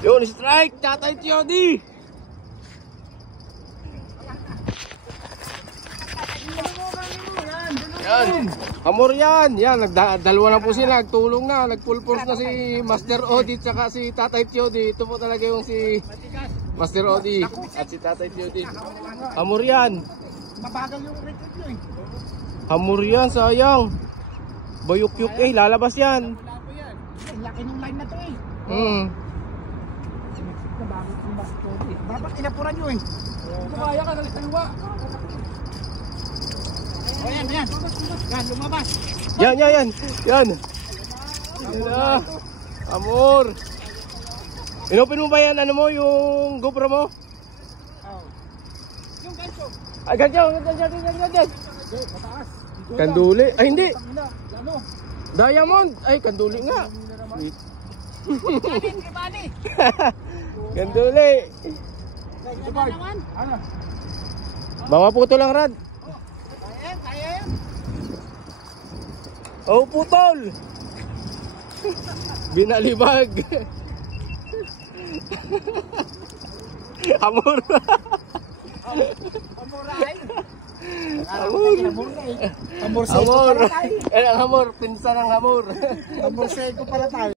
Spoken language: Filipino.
Yun, strike! Tatay Tiyodi! Yan! Hamor yan! Yan, dalawa na po sila. Nagtulong na. Nag-full force na si Master Odi tsaka si Tatay Tiyodi. Ito po talaga yung si Master Odi at si Tatay Tiyodi. Hamor yan! Mabagal yung record nyo eh. Hamor yan, sayang. Bayuk-yuk eh, lalabas yan. Laki ng line na to eh. Nabagot yung Master Odi. Dapat inapuran nyo eh. Kumaya ka, nalitaliwa. O yan, yan. Yan, lumabas. Yan. Yan na. Amor. Inopen mo ba yan? Ano mo? Yung GoPro mo? Oh. Yung ganso. Ay, ganyan. Mataas. Kanduli. Ay, hindi. Ano? Diamond. Ay, kanduli nga. Ibani. Kanduli. Ano? Mga puto lang, Rad. Kaya yan. Oh, putol. Binalibag. Amor. Amuray. Amor. Amor seko pala tayo. Ang amor, pinsan ng amor. Amor seko pala tayo.